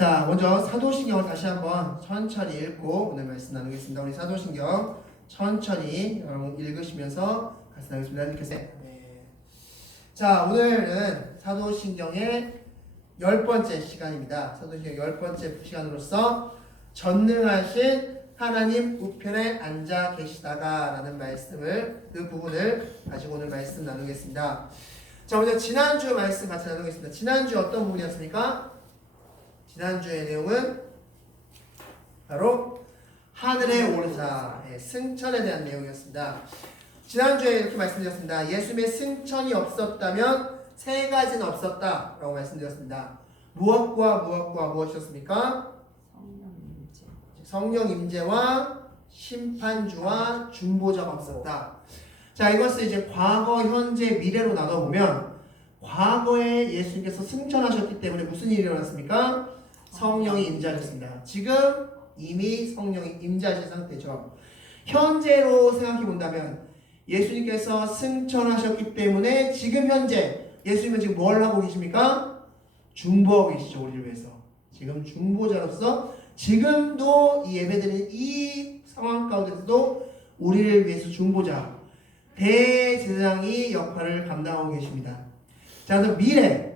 자, 먼저 사도신경을 다시 한번 천천히 읽고 오늘 말씀 나누겠습니다. 우리 사도신경 천천히 여러분 읽으시면서 같이 나누겠습니다. 읽으세요. 네. 자, 오늘은 사도신경의 10번째 시간입니다. 사도신경 10번째 시간으로서 전능하신 하나님 우편에 앉아 계시다가 라는 말씀을, 그 부분을 가지고 오늘 말씀 나누겠습니다. 자, 먼저 지난주 말씀 같이 나누겠습니다. 지난주 어떤 부분이었습니까? 지난주의 내용은 바로 하늘에 오르사, 승천에 대한 내용이었습니다. 지난주에 이렇게 말씀드렸습니다. 예수님의 승천이 없었다면 세 가지는 없었다라고 말씀드렸습니다. 무엇과 무엇이었습니까? 성령 임재와 심판주와 중보자가 없었다. 자, 이것을 이제 과거, 현재, 미래로 나눠보면 과거에 예수님께서 승천하셨기 때문에 무슨 일이 일어났습니까? 성령이 임재하셨습니다. 지금 이미 성령이 임재하신 상태죠. 현재로 생각해 본다면 예수님께서 승천하셨기 때문에 지금 현재 예수님은 지금 뭘 하고 계십니까? 중보하고 계시죠. 우리를 위해서. 지금 중보자로서 지금도 이 예배드리는 이 상황 가운데서도 우리를 위해서 중보자, 대제사장이 역할을 감당하고 계십니다. 자, 그럼 미래,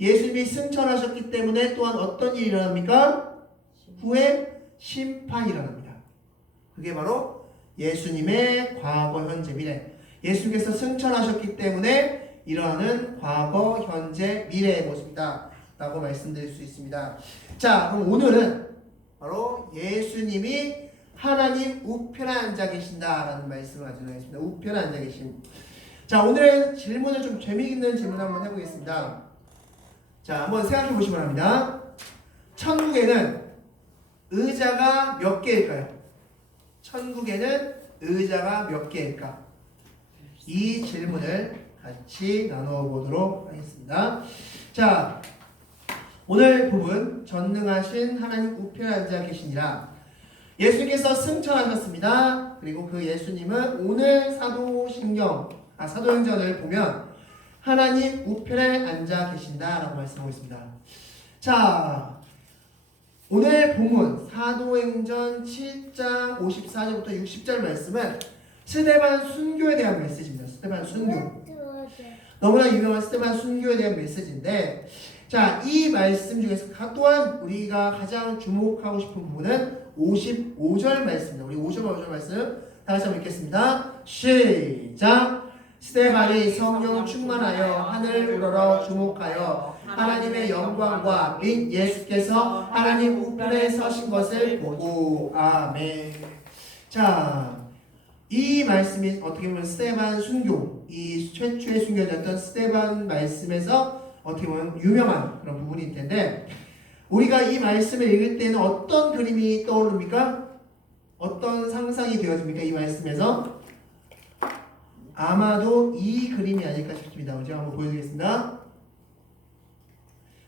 예수님이 승천하셨기 때문에 또한 어떤 일이 일어납니까? 후에 심판이 일어납니다. 그게 바로 예수님의 과거, 현재, 미래. 예수님께서 승천하셨기 때문에 일어나는 과거, 현재, 미래의 모습이다 라고 말씀드릴 수 있습니다. 자, 그럼 오늘은 바로 예수님이 하나님 우편에 앉아 계신다라는 말씀을 가지고 나겠습니다. 우편에 앉아 계신. 자, 오늘의 질문을 좀 재미있는 질문 한번 해보겠습니다. 자, 한번 생각해 보시기 바랍니다. 천국에는 의자가 몇 개일까요? 천국에는 의자가 몇 개일까? 이 질문을 같이 나누어 보도록 하겠습니다. 자, 오늘 부분 전능하신 하나님 우편에 앉아 계시니라. 예수님께서 승천하셨습니다. 그리고 그 예수님은 오늘 사도행전을 보면 하나님 우편에 앉아 계신다라고 말씀하고 있습니다. 자, 오늘 본문 사도행전 7장 54절부터 60절 말씀은 스데반 순교에 대한 메시지입니다. 스데반 순교. 너무나 유명한 스데반 순교에 대한 메시지인데, 자, 이 말씀 중에서 또한 우리가 가장 주목하고 싶은 부분은 55절 말씀입니다. 우리 55절 말씀 다시 한번 읽겠습니다. 시작! 스데반이 성령 충만하여 하늘을 우러러 주목하여 하나님의 영광과 및 예수께서 하나님 우편에 서신 것을 보고. 아멘. 자, 이 말씀이 어떻게 보면 스데반 순교, 이 최초의 순교자였던 스데반 말씀에서 어떻게 보면 유명한 그런 부분일 텐데, 우리가 이 말씀을 읽을 때는 어떤 그림이 떠오릅니까? 어떤 상상이 되어집니까? 이 말씀에서 아마도 이 그림이 아닐까 싶습니다. 제가 한번 보여드리겠습니다.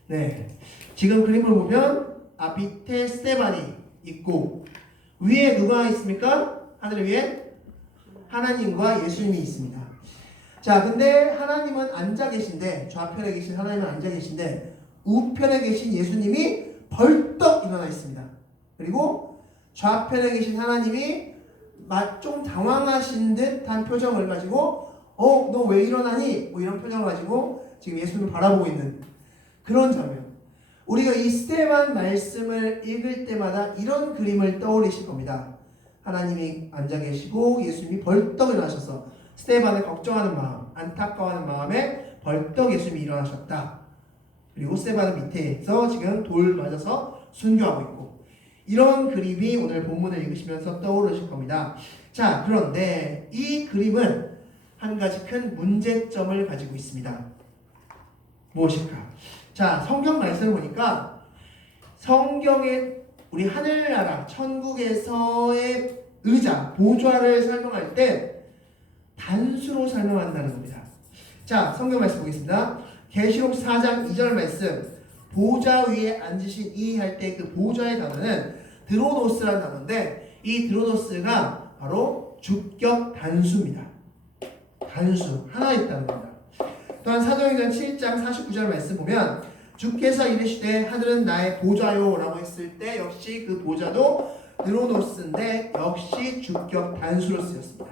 네, 지금 그림을 보면 밑에 스데반이 있고 위에 누가 있습니까? 하늘 위에 하나님과 예수님이 있습니다. 자, 근데 하나님은 앉아 계신데, 좌편에 계신 하나님은 앉아 계신데 우편에 계신 예수님이 벌떡 일어나 있습니다. 그리고 좌편에 계신 하나님이 좀 당황하신 듯한 표정을 가지고 너 왜 일어나니? 뭐 이런 표정을 가지고 지금 예수님을 바라보고 있는 그런 장면. 우리가 이 스데반 말씀을 읽을 때마다 이런 그림을 떠올리실 겁니다. 하나님이 앉아 계시고 예수님이 벌떡 일어나셔서 스데반을 걱정하는 마음, 안타까워하는 마음에 벌떡 예수님이 일어나셨다. 그리고 스데반은 밑에서 지금 돌 맞아서 순교하고 있고, 이런 그림이 오늘 본문을 읽으시면서 떠오르실 겁니다. 자, 그런데 이 그림은 한 가지 큰 문제점을 가지고 있습니다. 무엇일까? 자, 성경 말씀을 보니까 성경에 우리 하늘나라 천국에서의 의자, 보좌를 설명할 때 단수로 설명한다는 겁니다. 자, 성경 말씀 보겠습니다. 계시록 4장 2절 말씀, 보좌 위에 앉으신 이 할 때 그 보좌의 단어는 드로노스라는 단어인데, 이 드로노스가 바로 주격 단수입니다. 단수, 하나 있다는 겁니다. 또한 사도행전 7장 49절 말씀 보면 주께서 이르시되 하늘은 나의 보좌요 라고 했을 때 역시 그 보좌도 드로노스인데 역시 주격 단수로 쓰였습니다.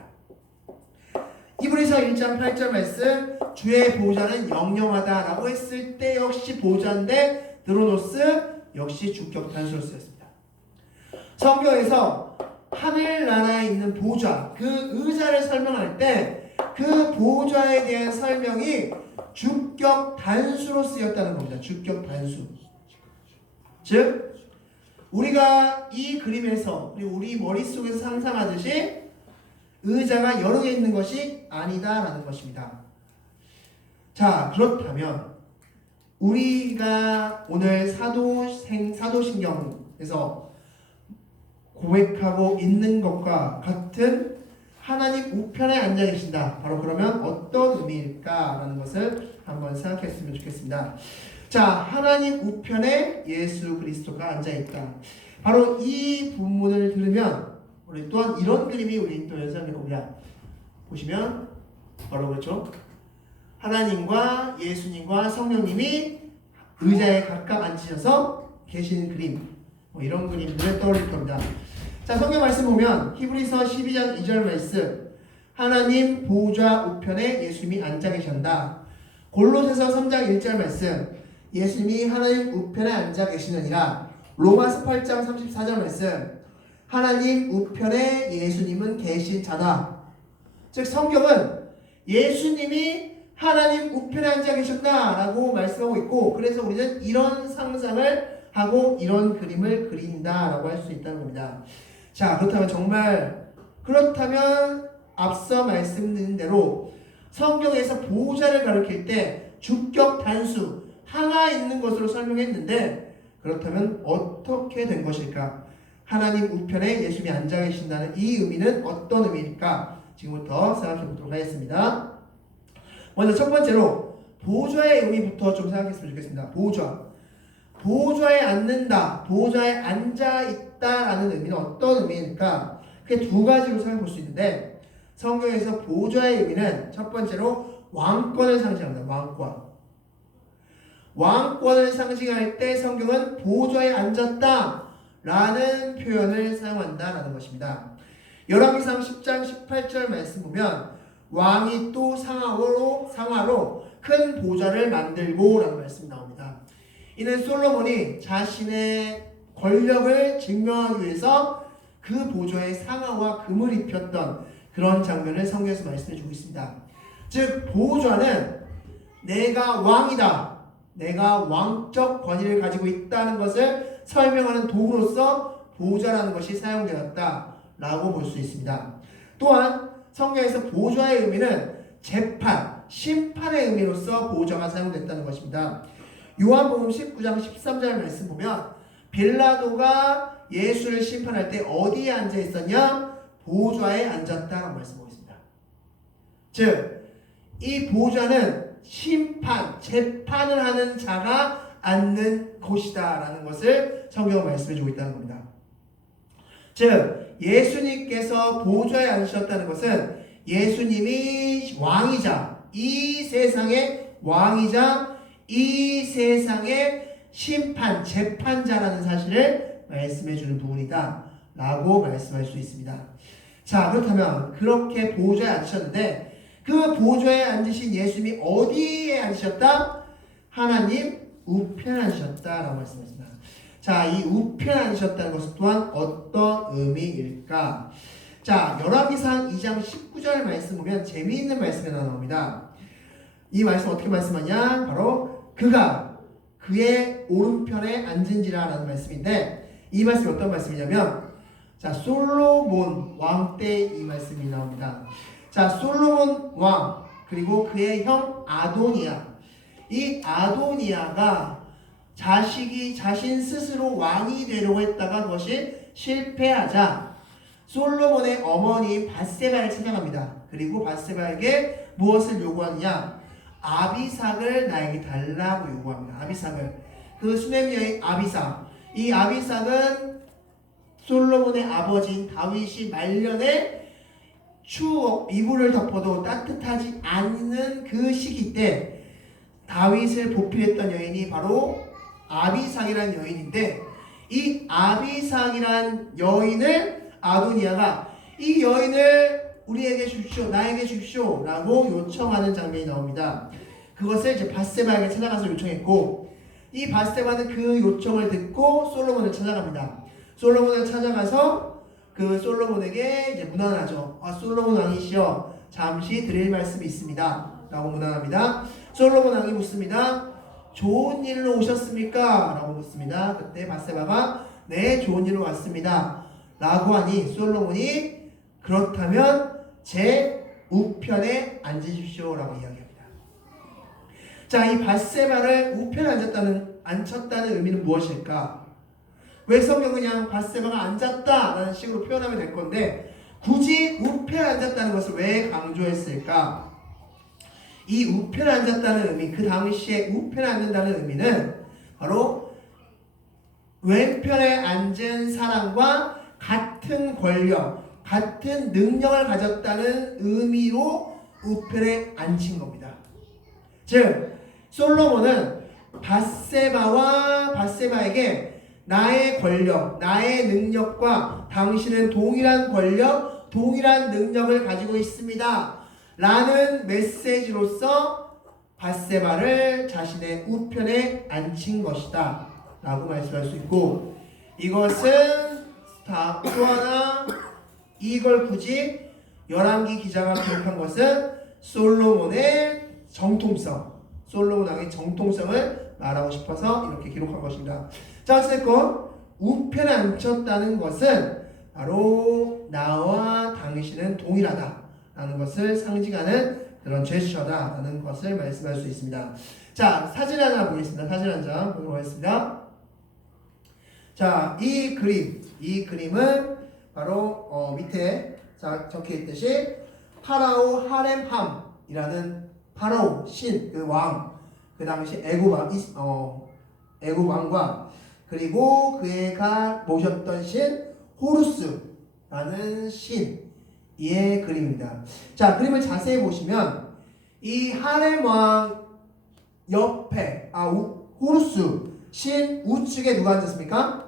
히브리서 1장 8절 말씀 주의 보좌는 영영하다 라고 했을 때 역시 보좌인데 드로노스 역시 주격 단수로 쓰였습니다. 성경에서 하늘나라에 있는 보좌 그 의자를 설명할 때 그 보좌에 대한 설명이 주격 단수로 쓰였다는 겁니다. 주격 단수. 즉 우리가 이 그림에서 그리고 우리 머릿속에서 상상하듯이 의자가 여러 개 있는 것이 아니다라는 것입니다. 자, 그렇다면 우리가 오늘 사도신경에서 고백하고 있는 것과 같은 하나님 우편에 앉아 계신다. 바로 그러면 어떤 의미일까라는 것을 한번 생각했으면 좋겠습니다. 자, 하나님 우편에 예수 그리스도가 앉아 있다. 바로 이 본문을 들으면 우리 또한 이런 그림이 우리 또 연상될 겁니다. 보시면 바로 그렇죠. 하나님과 예수님과 성령님이 의자에 각각 앉으셔서 계시는 그림, 이런 그림들을 떠올릴 겁니다. 자, 성경 말씀 보면 히브리서 12장 2절 말씀 하나님 보좌 우편에 예수님이 앉아 계신다. 골로새서 3장 1절 말씀 예수님이 하나님 우편에 앉아 계시느니라. 로마서 8장 34절 말씀 하나님 우편에 예수님은 계신 자다. 즉 성경은 예수님이 하나님 우편에 앉아 계셨다라고 말씀하고 있고, 그래서 우리는 이런 상상을 하고 이런 그림을 그린다라고 할 수 있다는 겁니다. 자, 그렇다면 앞서 말씀드린 대로 성경에서 보좌를 가리킬 때 주격 단수 하나 있는 것으로 설명했는데, 그렇다면 어떻게 된 것일까? 하나님 우편에 예수님이 앉아 계신다는 이 의미는 어떤 의미일까? 지금부터 생각해 보도록 하겠습니다. 먼저 첫 번째로 보좌의 의미부터 좀 생각했으면 좋겠습니다. 보좌에 앉는다, 보좌에 앉아 있다라는 의미는 어떤 의미일까? 그게 두 가지로 생각해 볼 수 있는데, 성경에서 보좌의 의미는 첫 번째로 왕권을 상징합니다. 왕권을 상징할 때 성경은 보좌에 앉았다 라는 표현을 사용한다라는 것입니다. 열왕기상 10장 18절 말씀 보면 왕이 또 상하로 큰 보좌를 만들고 라는 말씀이 나옵니다. 이는 솔로몬이 자신의 권력을 증명하기 위해서 그 보좌에 상아와 금을 입혔던 그런 장면을 성경에서 말씀해 주고 있습니다. 즉 보좌는 내가 왕이다, 내가 왕적 권위를 가지고 있다는 것을 설명하는 도구로서 보좌라는 것이 사용되었다라고 볼 수 있습니다. 또한 성경에서 보좌의 의미는 재판, 심판의 의미로서 보좌가 사용됐다는 것입니다. 요한복음 19장 13절 말씀 보면 빌라도가 예수를 심판할 때 어디에 앉아 있었냐? 보좌에 앉았다라고 말씀하고 있습니다. 즉, 이 보좌는 심판, 재판을 하는 자가 앉는 곳이다라는 것을 성경은 말씀해 주고 있다는 겁니다. 즉, 예수님께서 보좌에 앉으셨다는 것은 예수님이 왕이자 이 세상의 왕이자 이 세상의 심판, 재판자라는 사실을 말씀해 주는 부분이다 라고 말씀할 수 있습니다. 자, 그렇다면 그렇게 보좌에 앉으셨는데 그 보좌에 앉으신 예수님이 어디에 앉으셨다? 하나님 우편에 앉으셨다라고 말씀했습니다. 자, 이 우편에 앉으셨다는 것은 또한 어떤 의미일까? 자, 열왕기상 2장 19절 말씀 보면 재미있는 말씀이 하나 나옵니다. 이 말씀 어떻게 말씀하냐? 바로 그가 그의 오른편에 앉은지라 라는 말씀인데, 이 말씀이 어떤 말씀이냐면, 자, 솔로몬 왕 때 이 말씀이 나옵니다. 자, 솔로몬 왕 그리고 그의 형 아도니아, 이 아도니아가 자신 스스로 왕이 되려고 했다가 그것이 실패하자 솔로몬의 어머니 밧세바를 찾아갑니다. 그리고 밧세바에게 무엇을 요구하느냐? 아비삭을 나에게 달라고 요구합니다. 아비삭을, 그 수넴 여인 아비삭, 이 아비삭은 솔로몬의 아버지인 다윗이 말년에 이불을 덮어도 따뜻하지 않는 그 시기 때 다윗을 보필했던 여인이 바로 아비삭이라는 여인인데 이 아비삭이라는 여인을 아도니아가 이 여인을 우리에게 주십시오, 나에게 주십시오 라고 요청하는 장면이 나옵니다. 그것을 이제 밧세바에게 찾아가서 요청했고 이 밧세바는 그 요청을 듣고 솔로몬을 찾아갑니다. 솔로몬을 찾아가서 그 솔로몬에게 이제 문안하죠. 솔로몬 왕이시여 잠시 드릴 말씀이 있습니다 라고 문안합니다. 솔로몬 왕이 묻습니다. 좋은 일로 오셨습니까? 라고 묻습니다. 그때 밧세바가 네 좋은 일로 왔습니다 라고 하니 솔로몬이 그렇다면 제 우편에 앉으십시오 라고 이야기합니다. 자, 이 밧세바를 우편에 앉혔다는 의미는 무엇일까? 왜 성경은 그냥 밧세바가 앉았다라는 식으로 표현하면 될 건데 굳이 우편에 앉았다는 것을 왜 강조했을까? 이 우편에 앉았다는 의미, 그 당시에 우편에 앉는다는 의미는 바로 왼편에 앉은 사람과 같은 권력, 같은 능력을 가졌다는 의미로 우편에 앉힌 겁니다. 즉 솔로몬은 밧세바에게 나의 권력, 나의 능력과 당신은 동일한 권력, 동일한 능력을 가지고 있습니다 라는 메시지로서 밧세바를 자신의 우편에 앉힌 것이다 라고 말씀할 수 있고, 이것은 또 하나 이걸 굳이 열왕기 기자가 기록한 것은 솔로몬의 정통성, 솔로몬 왕의 정통성을 말하고 싶어서 이렇게 기록한 것입니다. 자, 어쨌건 우편에 앉혔다는 것은 바로 나와 당신은 동일하다라는 것을 상징하는 그런 제스처다라는 것을 말씀할 수 있습니다. 자, 사진 하나 보겠습니다. 사진 한 장 보도록 하겠습니다. 자, 이 그림은 바로 밑에 적혀 있듯이 파라오 하렘함이라는 파라오 신, 그 왕, 그 당시 애굽 왕과 그리고 그가 모셨던 신 호루스라는 신의 그림입니다. 자, 그림을 자세히 보시면 이 하렘 왕 옆에 호루스 신 우측에 누가 앉았습니까?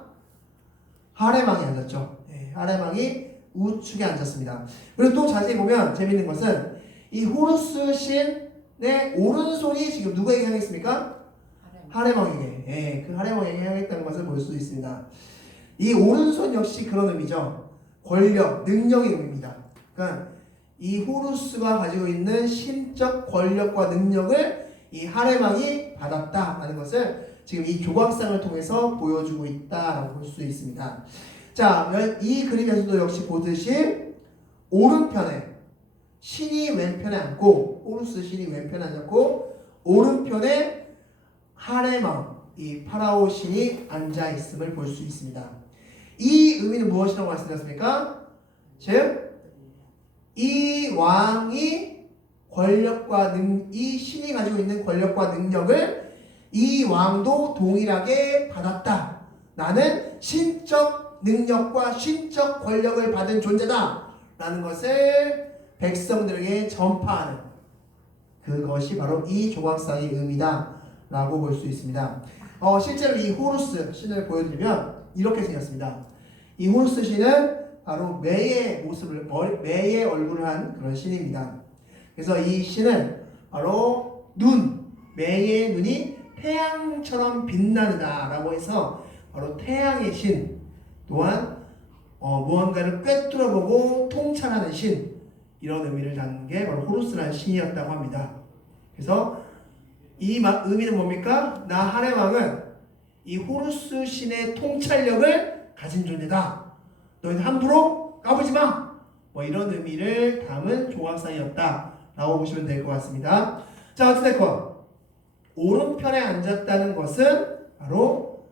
하렘 왕이 앉았죠. 네, 하렘 왕이 우측에 앉았습니다. 그리고 또 자세히 보면 재밌는 것은 이 호루스 신의 오른손이 지금 누구에게 향했습니까? 하렘 왕에게. 예, 그 하렘 왕에게 향했다는 것을 볼 수 있습니다. 이 오른손 역시 그런 의미죠. 권력, 능력의 의미입니다. 그러니까 이 호루스가 가지고 있는 신적 권력과 능력을 이 하렘 왕이 받았다라는 것을 지금 이 조각상을 통해서 보여주고 있다라고 볼 수 있습니다. 자, 이 그림에서도 역시 보듯이 오른편에 신이 왼편에 앉고, 호루스 신이 왼편에 앉았고 오른편에 하렘 왕, 이 파라오 신이 앉아 있음을 볼 수 있습니다. 이 의미는 무엇이라고 말씀드렸습니까? 즉 이 왕이 권력과 이 신이 가지고 있는 권력과 능력을 이 왕도 동일하게 받았다. 나는 신적 능력과 신적 권력을 받은 존재다 라는 것을 백성들에게 전파하는, 그것이 바로 이 조각상의 의미다 라고 볼 수 있습니다. 실제로 이 호루스 신을 보여드리면 이렇게 생겼습니다. 이 호루스 신은 바로 매의 모습을, 매의 얼굴을 한 그런 신입니다. 그래서 이 신은 바로 매의 눈이 태양처럼 빛나느다 라고 해서 바로 태양의 신, 또한 무언가를 꿰뚫어보고 통찰하는 신, 이런 의미를 담는 게 바로 호루스라는 신이었다고 합니다. 그래서 이 의미는 뭡니까? 나 하렘 왕은 이 호루스 신의 통찰력을 가진 존재다. 너희들 함부로 까불지 마. 뭐 이런 의미를 담은 조각상이었다 라고 보시면 될 것 같습니다. 자, 어찌됐건 오른편에 앉았다는 것은 바로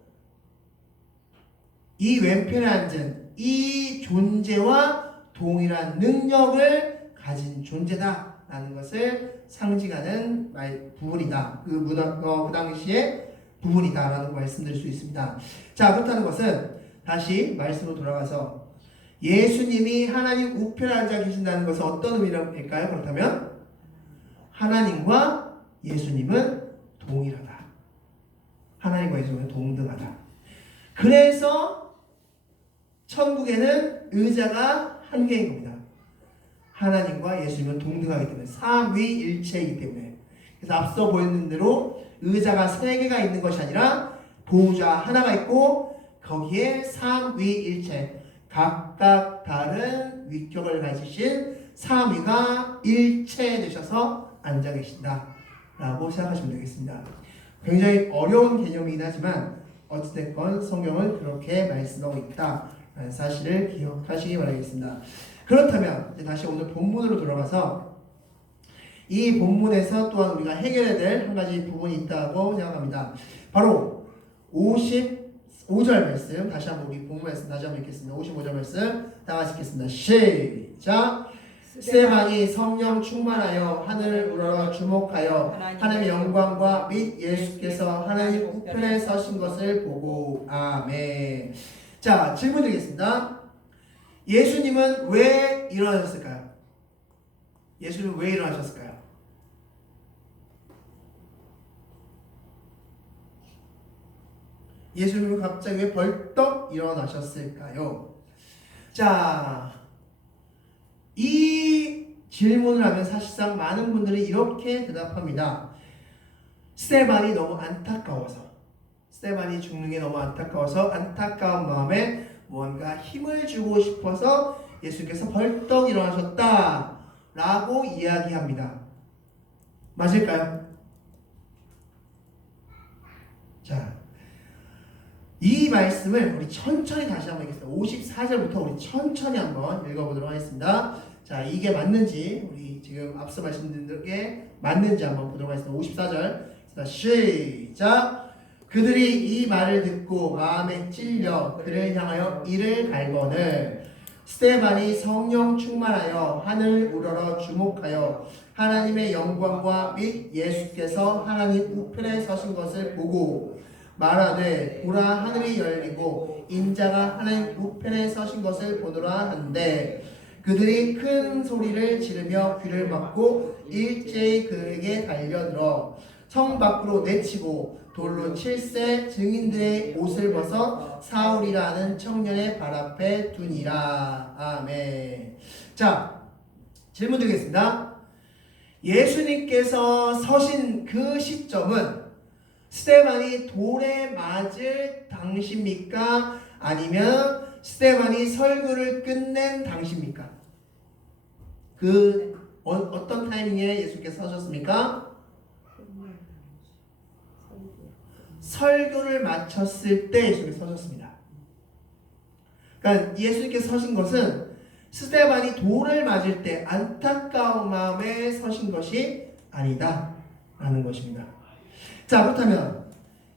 이 왼편에 앉은 이 존재와 동일한 능력을 가진 존재다 라는 것을 상징하는 부분이다. 그 당시의 부분이다 라는 말씀드릴 수 있습니다. 자, 그렇다는 것은 다시 말씀으로 돌아가서 예수님이 하나님 우편에 앉아 계신다는 것은 어떤 의미일까요? 그렇다면 하나님과 예수님은 동일하다. 하나님과 예수님은 동등하다. 그래서 천국에는 의자가 한 개인 겁니다. 하나님과 예수님은 동등하기 때문에 삼위일체이기 때문에. 그래서 앞서 보였는 대로 의자가 세 개가 있는 것이 아니라 보좌 하나가 있고 거기에 삼위일체 각각 다른 위격을 가지신 삼위가 일체되셔서 앉아 계신다 라고 생각하시면 되겠습니다. 굉장히 어려운 개념이긴 하지만 어찌됐건 성경은 그렇게 말씀하고 있다라는 사실을 기억하시기 바라겠습니다. 그렇다면 이제 다시 오늘 본문으로 돌아가서 이 본문에서 또한 우리가 해결해야 될 한 가지 부분이 있다고 생각합니다. 바로 55절 말씀, 다시 한번 우리 본문 말씀 다시 한번 읽겠습니다. 55절 말씀 다 같이 읽겠습니다. 시작! 스데반이 성령 충만하여 하늘을 우러러 주목하여 하나님의 영광과 및 예수께서 하나님 우편에 서신 것을 보고. 아멘. 자, 질문 드리겠습니다. 예수님은 왜 일어나셨을까요? 예수님은 왜 일어나셨을까요? 예수님은 갑자기 왜 벌떡 일어나셨을까요? 자, 이 질문을 하면 사실상 많은 분들이 이렇게 대답합니다. 스데반이 너무 안타까워서, 스데반이 죽는 게 너무 안타까워서 안타까운 마음에 무언가 힘을 주고 싶어서 예수님께서 벌떡 일어나셨다 라고 이야기합니다. 맞을까요? 자, 이 말씀을 우리 천천히 다시 한번 읽겠습니다. 54절부터 우리 천천히 한번 읽어보도록 하겠습니다. 자, 이게 맞는지 우리 지금 앞서 말씀드린 게 맞는지 한번 보도록 하겠습니다. 54절 시작! 그들이 이 말을 듣고 마음에 찔려 그를 향하여 이를 갈거늘 스데반이 성령 충만하여 하늘 우러러 주목하여 하나님의 영광과 및 예수께서 하나님 우편에 서신 것을 보고 말하되 보라 하늘이 열리고 인자가 하나님 우편에 서신 것을 보노라 한데 그들이 큰 소리를 지르며 귀를 막고 일제히 그에게 달려들어 성 밖으로 내치고 돌로 칠세 증인들의 옷을 벗어 사울이라는 청년의 발 앞에 두니라. 아멘. 자, 질문 드리겠습니다. 예수님께서 서신 그 시점은 스데반이 돌에 맞을 당시입니까? 아니면 스데반이 설교를 끝낸 당시입니까? 어떤 타이밍에 예수님께서 서셨습니까? 설교를 마쳤을 때 예수님께서 서셨습니다. 그러니까 예수님께서 서신 것은 스데반이 돌을 맞을 때 안타까운 마음에 서신 것이 아니다 라는 것입니다. 자, 그렇다면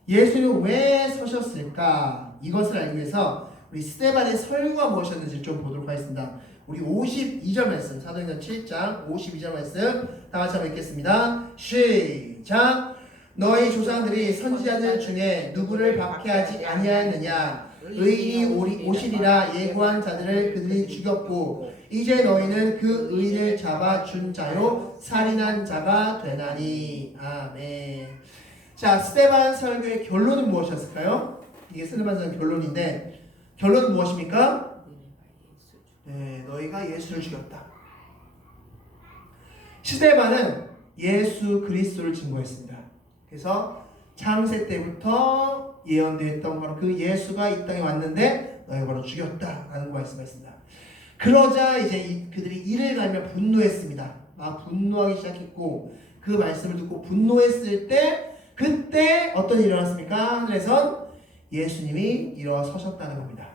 예수님은 왜 서셨을까? 이것을 알기 위해서 우리 스데반의 설교가 무엇이었는지 좀 보도록 하겠습니다. 우리 52절 말씀, 사도행전 7장 52절 말씀 다 같이 한번 읽겠습니다. 시작! 너희 조상들이 선지자들 중에 누구를 박해하지 아니하였느냐? 의인이 오시리라 예고한 자들을 그들이 죽였고 이제 너희는 그 의인을 잡아 준 자요 살인한 자가 되나니. 아멘. 자, 스데반 설교의 결론은 무엇이었을까요? 이게 스데반 설교의 결론인데 결론은 무엇입니까? 네, 너희가 예수를 죽였다. 스데반은 예수 그리스도를 증거했습니다. 그래서 창세 때부터 예언되었던 바로 그 예수가 이 땅에 왔는데 너희가 바로 죽였다라는 말씀했습니다. 그러자 이제 그들이 이를 갈며 분노했습니다. 분노하기 시작했고 그 말씀을 듣고 분노했을 때 그때 어떤 일이 일어났습니까? 하늘에선 예수님이 일어서셨다는 겁니다.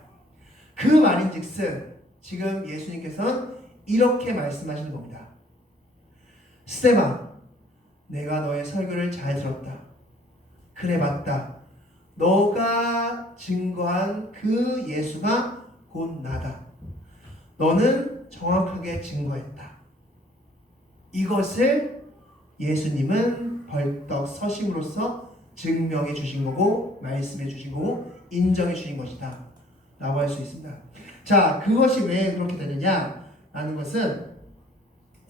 그 말인즉슨 지금 예수님께서는 이렇게 말씀하시는 겁니다. 스데반, 내가 너의 설교를 잘 들었다. 그래, 맞다. 너가 증거한 그 예수가 곧 나다. 너는 정확하게 증거했다. 이것을 예수님은 벌떡 서심으로써 증명해 주신 거고 말씀해 주신 거고 인정해 주신 것이다 라고 할 수 있습니다. 자, 그것이 왜 그렇게 되느냐 라는 것은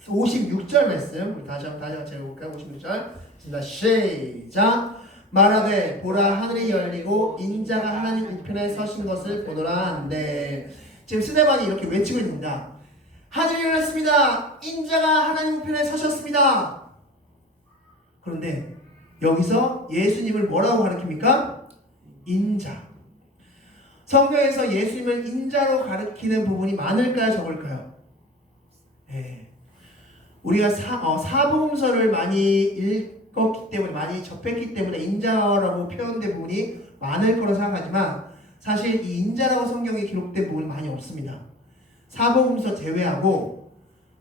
56절 말씀 우리 다시 같이 읽어볼까요? 56절 시작! 말하되 보라 하늘이 열리고 인자가 하나님 우편에 서신 것을 보노라 하는데, 지금 스데반이 이렇게 외치고 있습니다. 하늘이 열렸습니다. 인자가 하나님 우편에 서셨습니다. 그런데 여기서 예수님을 뭐라고 가르칩니까? 인자. 성경에서 예수님을 인자로 가르치는 부분이 많을까요, 적을까요? 네. 우리가 사복음서를 많이 읽었기 때문에, 많이 접했기 때문에 인자라고 표현된 부분이 많을 거라 생각하지만, 사실 이 인자라고 성경에 기록된 부분이 많이 없습니다. 사복음서 제외하고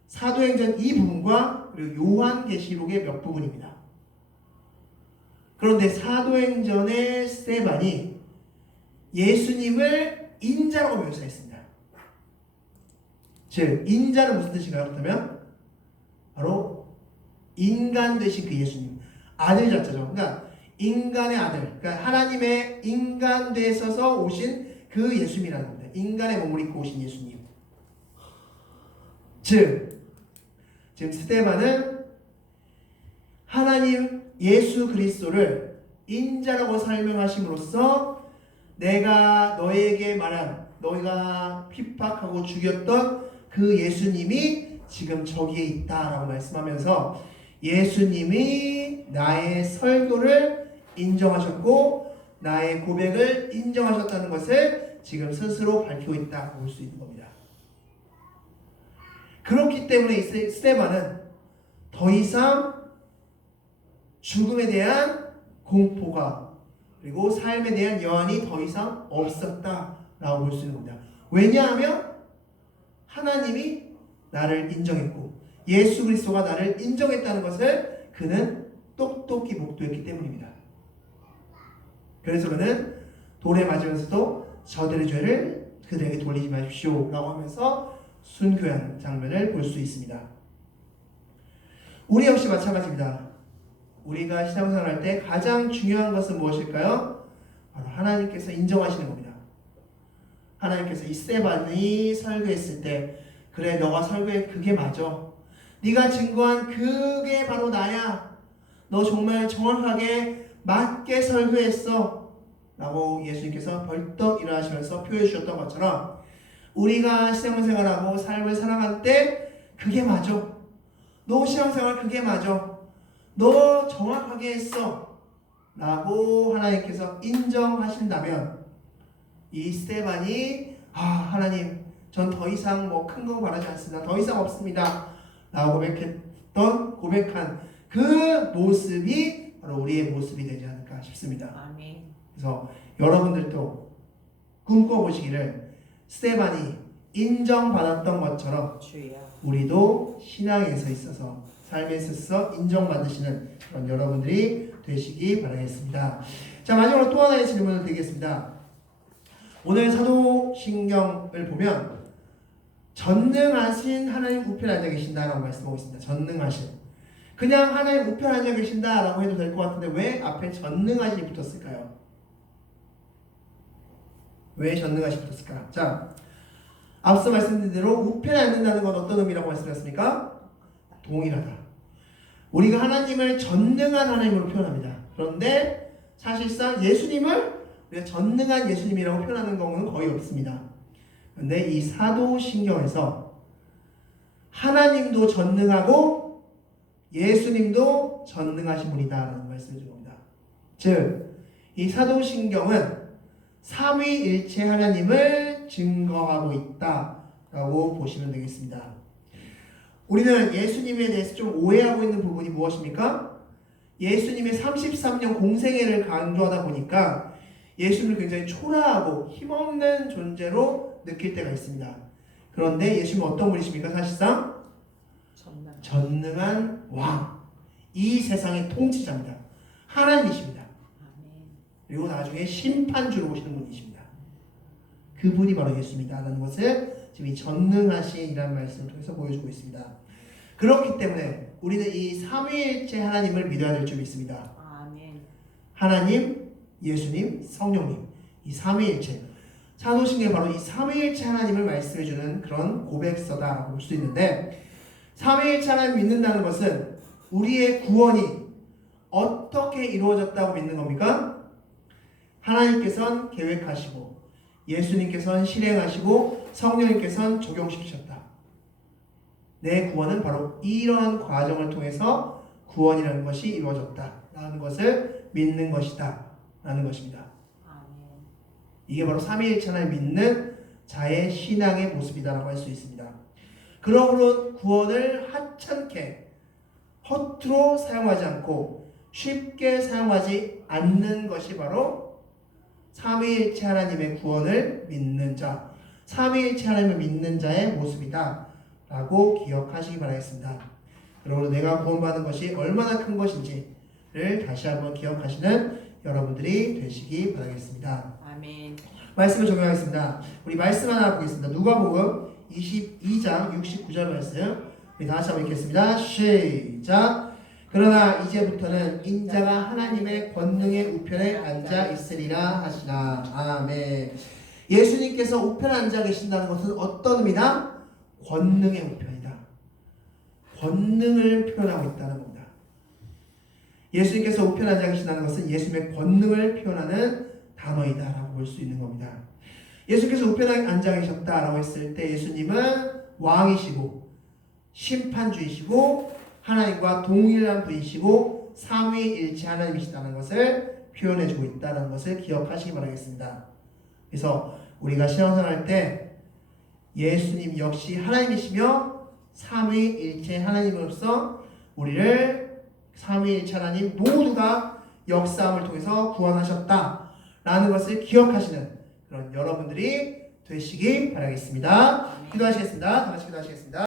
사도행전 이 부분과 그리고 요한계시록의 몇 부분입니다. 그런데 사도행전의 스데반이 예수님을 인자라고 묘사했습니다. 즉 인자는 무슨 뜻인가요? 그렇다면 바로 인간 되신 그 예수님, 아들 자체죠. 그러니까 인간의 아들, 그러니까 하나님의 인간 되셔서 오신 그 예수님이라는 겁니다. 인간의 몸을 입고 오신 예수님. 즉 지금 스데반은 하나님 예수 그리스도를 인자라고 설명하심으로써 내가 너에게 말한, 너희가 핍박하고 죽였던 그 예수님이 지금 저기에 있다라고 말씀하면서 예수님이 나의 설교를 인정하셨고 나의 고백을 인정하셨다는 것을 지금 스스로 밝히고 있다고 볼 수 있는 겁니다. 그렇기 때문에 이 스데반은 더 이상 죽음에 대한 공포가, 그리고 삶에 대한 여한이 더 이상 없었다라고 볼 수 있는 겁니다. 왜냐하면 하나님이 나를 인정했고 예수 그리스도가 나를 인정했다는 것을 그는 똑똑히 목도했기 때문입니다. 그래서 그는 돌에 맞으면서도 저들의 죄를 그들에게 돌리지 마십시오 라고 하면서 순교한 장면을 볼 수 있습니다. 우리 역시 마찬가지입니다. 우리가 신앙생활할 때 가장 중요한 것은 무엇일까요? 바로 하나님께서 인정하시는 겁니다. 하나님께서 이 스데반이 설교했을 때, 그래 너가 설교해, 그게 맞아, 네가 증거한 그게 바로 나야, 너 정말 정확하게 맞게 설교했어 라고 예수님께서 벌떡 일어나시면서 표현해 주셨던 것처럼 우리가 신앙생활하고 삶을 살아갈 때 그게 맞아, 너 신앙생활 그게 맞아, 너 정확하게 했어 라고 하나님께서 인정하신다면 이 스데반이 하나님 전 더 이상 뭐 큰 거 바라지 않습니다, 더 이상 없습니다 라고 고백한 그 모습이 바로 우리의 모습이 되지 않을까 싶습니다. 아멘. 그래서 여러분들도 꿈꿔보시기를 스데반이 인정받았던 것처럼 주여. 우리도 신앙에서 있어서 삶에 있어서 인정받으시는 그런 여러분들이 되시기 바라겠습니다. 자, 마지막으로 또 하나의 질문을 드리겠습니다. 오늘 사도신경을 보면 전능하신 하나님 우편에 앉아 계신다라고 말씀하고 있습니다. 전능하신. 그냥 하나님 우편에 앉아 계신다라고 해도 될 것 같은데 왜 앞에 전능하신이 붙었을까요? 왜 전능하신이 붙었을까? 자, 앞서 말씀드린 대로 우편에 앉는다는 건 어떤 의미라고 말씀드렸습니까? 동일하다. 우리가 하나님을 전능한 하나님으로 표현합니다. 그런데 사실상 예수님을 우리가 전능한 예수님이라고 표현하는 경우는 거의 없습니다. 그런데 이 사도신경에서 하나님도 전능하고 예수님도 전능하신 분이다라는 말씀을 주는 겁니다. 즉, 이 사도신경은 삼위일체 하나님을 증거하고 있다라고 보시면 되겠습니다. 우리는 예수님에 대해서 좀 오해하고 있는 부분이 무엇입니까? 예수님의 33년 공생애를 강조하다 보니까 예수님을 굉장히 초라하고 힘없는 존재로 느낄 때가 있습니다. 그런데 예수님은 어떤 분이십니까? 사실상 전능한 왕, 이 세상의 통치자입니다. 하나님이십니다. 그리고 나중에 심판주로 오시는 분이십니다. 그분이 바로 예수님이다라는 것을 지금 이 전능하신이라는 말씀을 통해서 보여주고 있습니다. 그렇기 때문에 우리는 이 삼위일체 하나님을 믿어야 될 점이 있습니다. 아멘. 하나님, 예수님, 성령님, 이 삼위일체. 사도신경에 바로 이 삼위일체 하나님을 말씀해주는 그런 고백서다라고 볼 수 있는데, 삼위일체 하나님 믿는다는 것은 우리의 구원이 어떻게 이루어졌다고 믿는 겁니까? 하나님께서는 계획하시고 예수님께서는 실행하시고 성령님께서는 적용시키셨다. 내 구원은 바로 이러한 과정을 통해서 구원이라는 것이 이루어졌다라는 것을 믿는 것이다 라는 것입니다. 이게 바로 삼위일체 하나님 믿는 자의 신앙의 모습이다라고 할 수 있습니다. 그러므로 구원을 하찮게 허투루 사용하지 않고 쉽게 사용하지 않는 것이 바로 삼위일체 하나님의 구원을 믿는 자, 삼위일체 하나님을 믿는 자의 모습이다 라고 기억하시기 바라겠습니다. 그러므로 내가 구원받은 것이 얼마나 큰 것인지를 다시 한번 기억하시는 여러분들이 되시기 바라겠습니다. 아멘. 말씀을 적용하겠습니다. 우리 말씀 하나 보겠습니다. 누가복음 22장 69절 말씀 우리 다 같이 한번 읽겠습니다. 시작. 그러나 이제부터는 인자가 하나님의 권능의 우편에 앉아 있으리라 하시나. 아멘. 예수님께서 우편에 앉아 계신다는 것은 어떤 의미다? 권능의 우편이다. 권능을 표현하고 있다는 겁니다. 예수님께서 우편에 앉아 계신다는 것은 예수님의 권능을 표현하는 단어이다 라고 볼 수 있는 겁니다. 예수께서 우편에 앉아 계셨다라고 했을 때 예수님은 왕이시고 심판주이시고 하나님과 동일한 분이시고 삼위일체 하나님이시다는 것을 표현해주고 있다는 것을 기억하시기 바라겠습니다. 그래서 우리가 신앙생활할 때 예수님 역시 하나님이시며 삼위일체 하나님으로서 우리를 삼위일체 하나님 모두가 역사함을 통해서 구원하셨다라는 것을 기억하시는 그런 여러분들이 되시기 바라겠습니다. 기도하시겠습니다. 다 같이 기도하시겠습니다.